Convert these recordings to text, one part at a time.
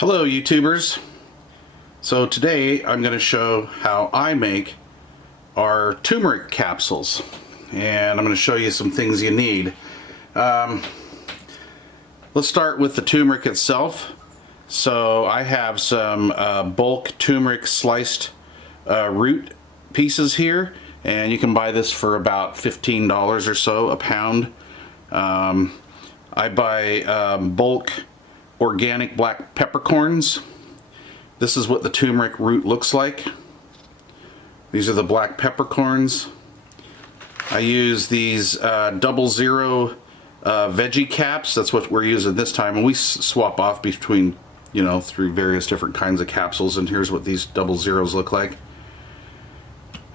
Hello YouTubers. So today I'm going to show how I make our turmeric capsules, and I'm going to show you some things you need. Let's start with the turmeric itself. So I have some bulk turmeric sliced root pieces here, and you can buy this for about $15 or so a pound. I buy bulk organic black peppercorns. This is what the turmeric root looks like. These are the black peppercorns. I use these 00 veggie caps. That's what we're using this time, and we swap off between, you know, through various different kinds of capsules, and here's what these 00s look like.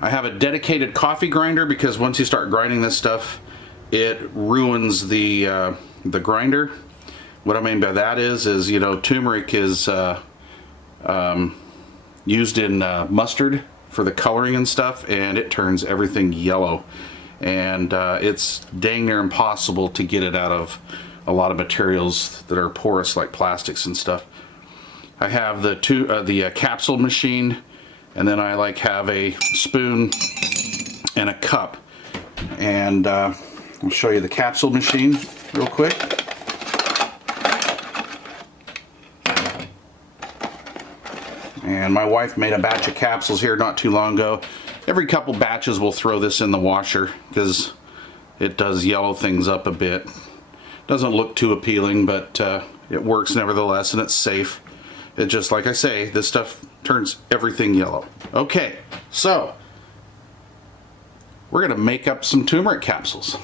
I have a dedicated coffee grinder because once you start grinding this stuff, it ruins the grinder. What I mean by that is you know, turmeric is used in mustard for the coloring and stuff, and it turns everything yellow, and it's dang near impossible to get it out of a lot of materials that are porous like plastics and stuff. I have the capsule machine, and then I have a spoon and a cup, and I'll show you the capsule machine real quick. And my wife made a batch of capsules here not too long ago. Every couple batches we'll throw this in the washer because it does yellow things up a bit. Doesn't look too appealing, but it works nevertheless, and it's safe. It just, like I say, this stuff turns everything yellow. Okay, so we're gonna make up some turmeric capsules.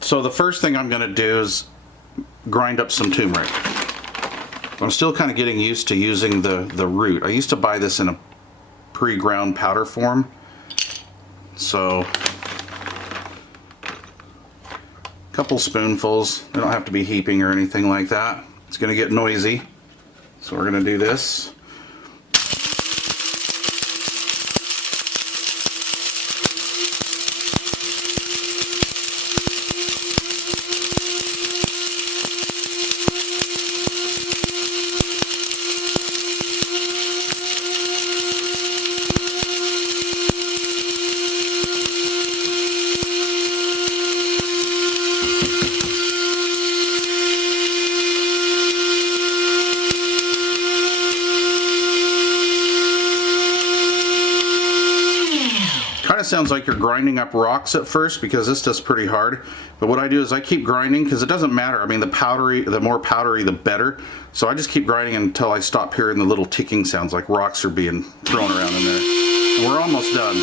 So the first thing I'm going to do is grind up some turmeric. I'm still kind of getting used to using the root. I used to buy this in a pre-ground powder form. So a couple spoonfuls. They don't have to be heaping or anything like that. It's going to get noisy. So we're going to do this. Kind of sounds like you're grinding up rocks at first because this does pretty hard, but what I do is I keep grinding because it doesn't matter. I mean, the more powdery the better, so I just keep grinding until I stop hearing the little ticking sounds like rocks are being thrown around in there. We're almost done.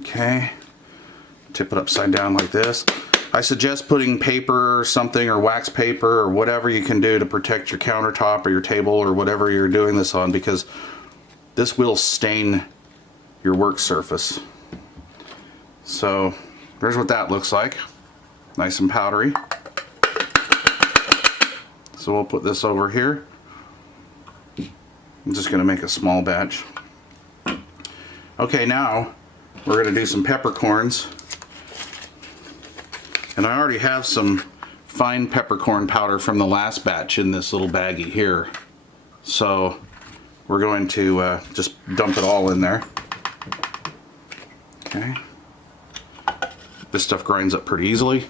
Okay, tip it upside down like this. I suggest putting paper or something, or wax paper, or whatever you can do to protect your countertop or your table or whatever you're doing this on, because this will stain your work surface. So there's what that looks like. Nice and powdery. So we'll put this over here. I'm just going to make a small batch. Okay, now we're going to do some peppercorns. And I already have some fine peppercorn powder from the last batch in this little baggie here. So we're going to just dump it all in there. Okay. This stuff grinds up pretty easily.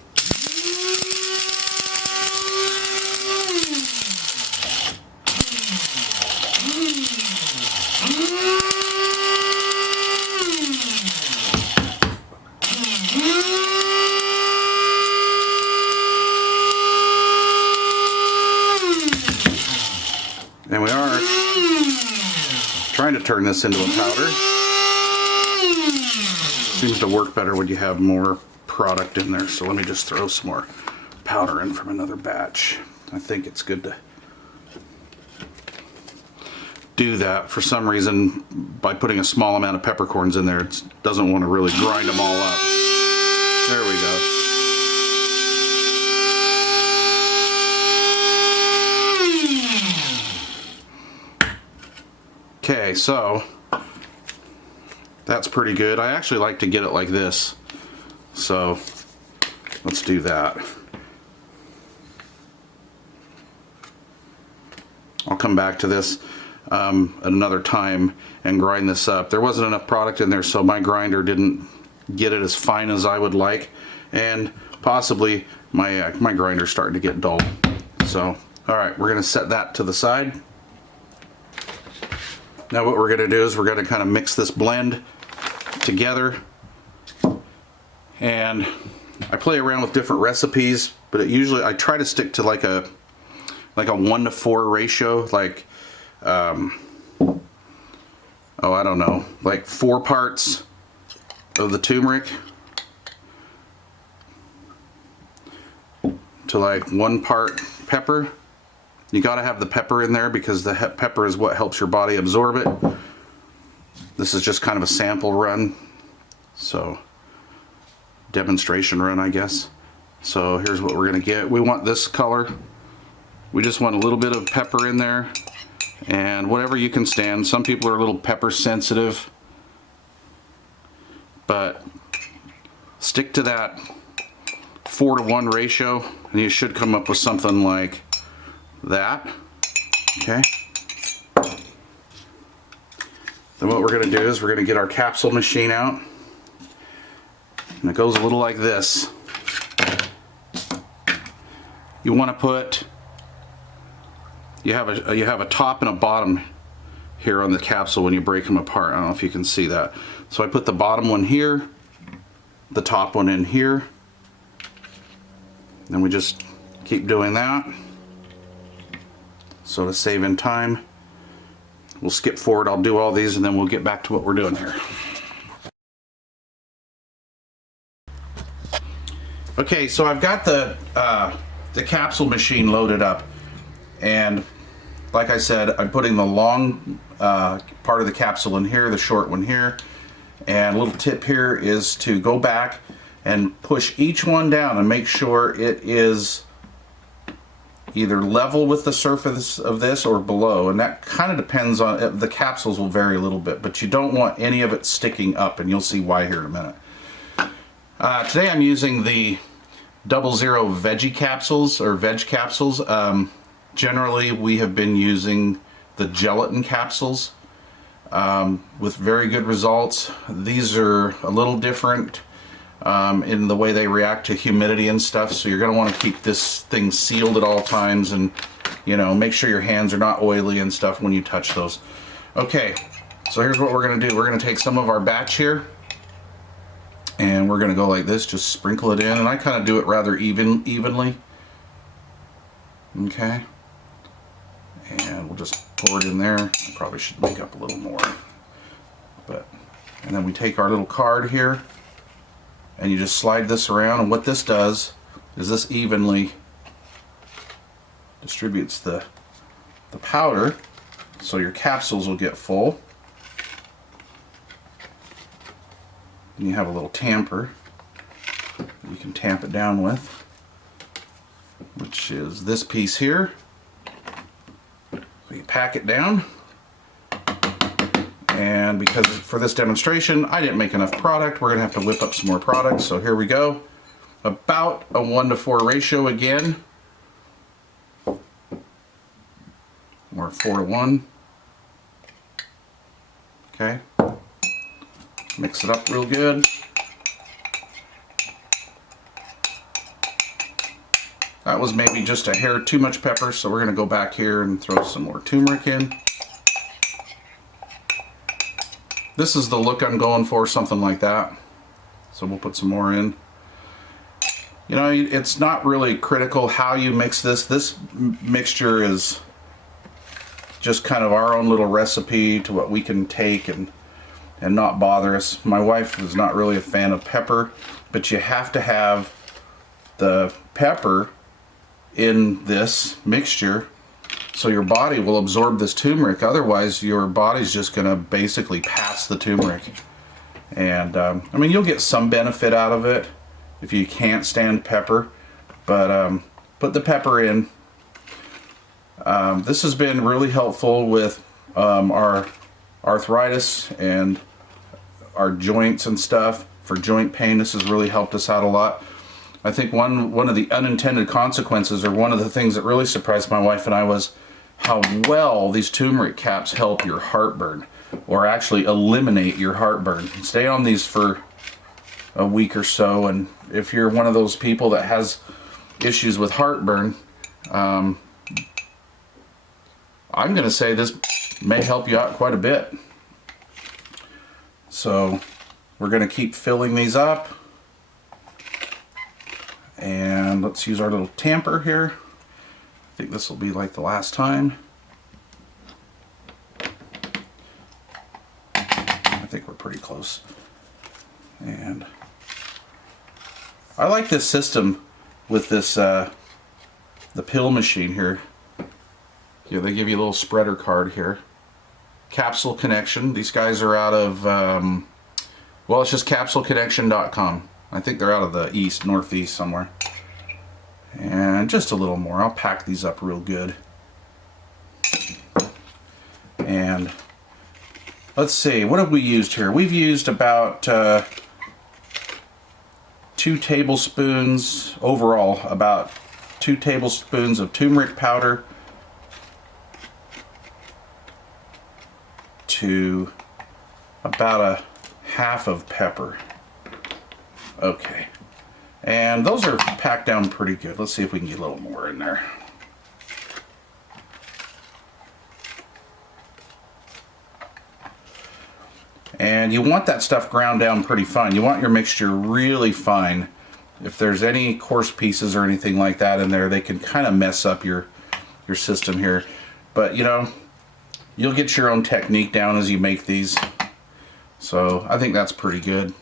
And we are trying to turn this into a powder. Seems to work better when you have more product in there. So let me just throw some more powder in from another batch. I think it's good to do that. For some reason, by putting a small amount of peppercorns in there, it doesn't want to really grind them all up. There we go. Okay, so that's pretty good. I actually like to get it like this. So let's do that. I'll come back to this at another time and grind this up. There wasn't enough product in there, so my grinder didn't get it as fine as I would like, and possibly my grinder's starting to get dull. So, all right, we're gonna set that to the side. Now what we're gonna do is we're gonna kind of mix this blend together, and I play around with different recipes, but usually I try to stick to like a 1-to-4 ratio, like oh, I don't know, like 4 parts of the turmeric to like 1 part pepper. You got to have the pepper in there because the pepper is what helps your body absorb it. This is just kind of a sample run, so demonstration run, I guess. So here's what we're gonna get. We want this color. We just want a little bit of pepper in there, and whatever you can stand. Some people are a little pepper sensitive, but stick to that 4-to-1 ratio and you should come up with something like that. Okay. Then what we're going to do is we're going to get our capsule machine out, and it goes a little like this. You want to put, you have a top and a bottom here on the capsule when you break them apart. I don't know if you can see that. So I put the bottom one here, the top one in here, and we just keep doing that. So to save in time, we'll skip forward. I'll do all these and then we'll get back to what we're doing here. Okay, so I've got the capsule machine loaded up, and like I said, I'm putting the long part of the capsule in here, the short one here, and a little tip here is to go back and push each one down and make sure it is either level with the surface of this or below, and that kind of depends on, the capsules will vary a little bit, but you don't want any of it sticking up, and you'll see why here in a minute. Today I'm using the 00 veggie capsules, or veg capsules. Generally we have been using the gelatin capsules with very good results. These are a little different in the way they react to humidity and stuff, so you're going to want to keep this thing sealed at all times, and you know, make sure your hands are not oily and stuff when you touch those. Okay, so here's what we're going to do. We're going to take some of our batch here, and we're going to go like this, just sprinkle it in, and I kind of do it rather evenly. Okay, and we'll just pour it in there. I probably should make up a little more, and then we take our little card here, and you just slide this around, and what this does is this evenly distributes the powder, so your capsules will get full. And you have a little tamper you can tamp it down with, which is this piece here. So you pack it down, and because for this demonstration I didn't make enough product, we're gonna have to whip up some more product. So here we go, about a 1-to-4 ratio again, or 4-to-1. Okay, mix it up real good. That was maybe just a hair too much pepper, so we're gonna go back here and throw some more turmeric in. This is the look I'm going for, something like that. So we'll put some more in. You know, it's not really critical how you mix this. This mixture is just kind of our own little recipe to what we can take and not bother us. My wife is not really a fan of pepper, but you have to have the pepper in this mixture so your body will absorb this turmeric. Otherwise your body's just gonna basically pass the turmeric. And I mean, you'll get some benefit out of it if you can't stand pepper, but put the pepper in. This has been really helpful with our arthritis and our joints and stuff. For joint pain, this has really helped us out a lot. I think one of the unintended consequences, or one of the things that really surprised my wife and I, was how well these turmeric caps help your heartburn, or actually eliminate your heartburn. Stay on these for a week or so, and if you're one of those people that has issues with heartburn, I'm going to say this may help you out quite a bit. So we're going to keep filling these up, and let's use our little tamper here. I think this will be like the last time. I think we're pretty close. And I like this system with this the pill machine here. Yeah, they give you a little spreader card here. Capsule Connection. These guys are out of well, it's just capsuleconnection.com. I think they're out of the east, northeast somewhere. And just a little more. I'll pack these up real good. And let's see, what have we used here? We've used about 2 tablespoons overall, about 2 tablespoons of turmeric powder to about a half of pepper. Okay, and those are packed down pretty good. Let's see if we can get a little more in there. And you want that stuff ground down pretty fine. You want your mixture really fine. If there's any coarse pieces or anything like that in there, they can kind of mess up your system here. But you know, you'll get your own technique down as you make these. So I think that's pretty good.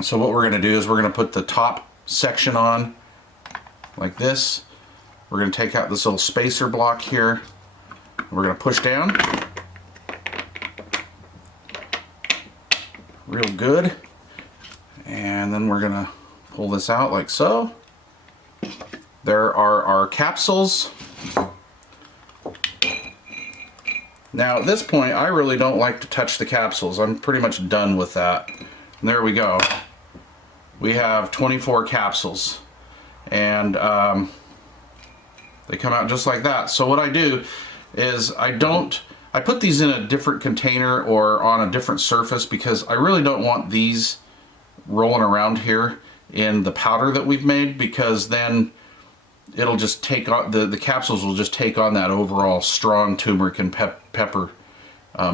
So what we're going to do is we're going to put the top section on like this. We're going to take out this little spacer block here. We're going to push down real good, and then we're going to pull this out like so. There are our capsules. Now at this point I really don't like to touch the capsules. I'm pretty much done with that. And there we go. We have 24 capsules, and they come out just like that. So what I do is I put these in a different container or on a different surface, because I really don't want these rolling around here in the powder that we've made, because then it'll just take on, the capsules will just take on that overall strong turmeric and pepper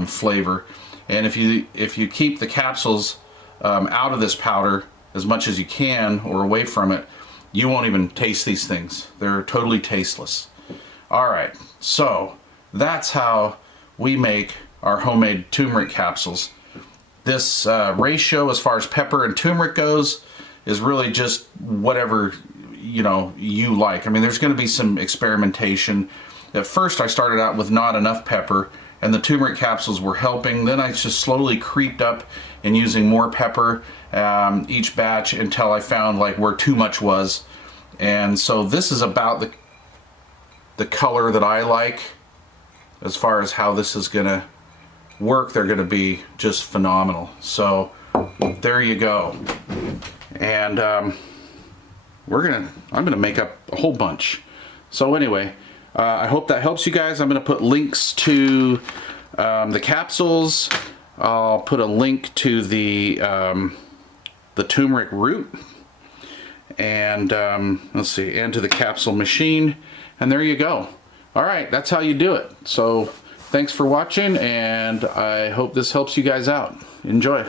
flavor. And if you keep the capsules out of this powder as much as you can, or away from it, you won't even taste these things. They're totally tasteless. Alright, so that's how we make our homemade turmeric capsules. This ratio as far as pepper and turmeric goes is really just whatever you like. I mean, there's going to be some experimentation. At first I started out with not enough pepper, and the turmeric capsules were helping. Then I just slowly creeped up in using more pepper each batch, until I found like where too much was. And so this is about the color that I like. As far as how this is gonna work, they're gonna be just phenomenal. So there you go. And I'm gonna make up a whole bunch. So anyway, I hope that helps you guys. I'm gonna put links to the capsules. I'll put a link to the turmeric root, and let's see, and to the capsule machine. And there you go. Alright, that's how you do it. So thanks for watching, and I hope this helps you guys out. Enjoy.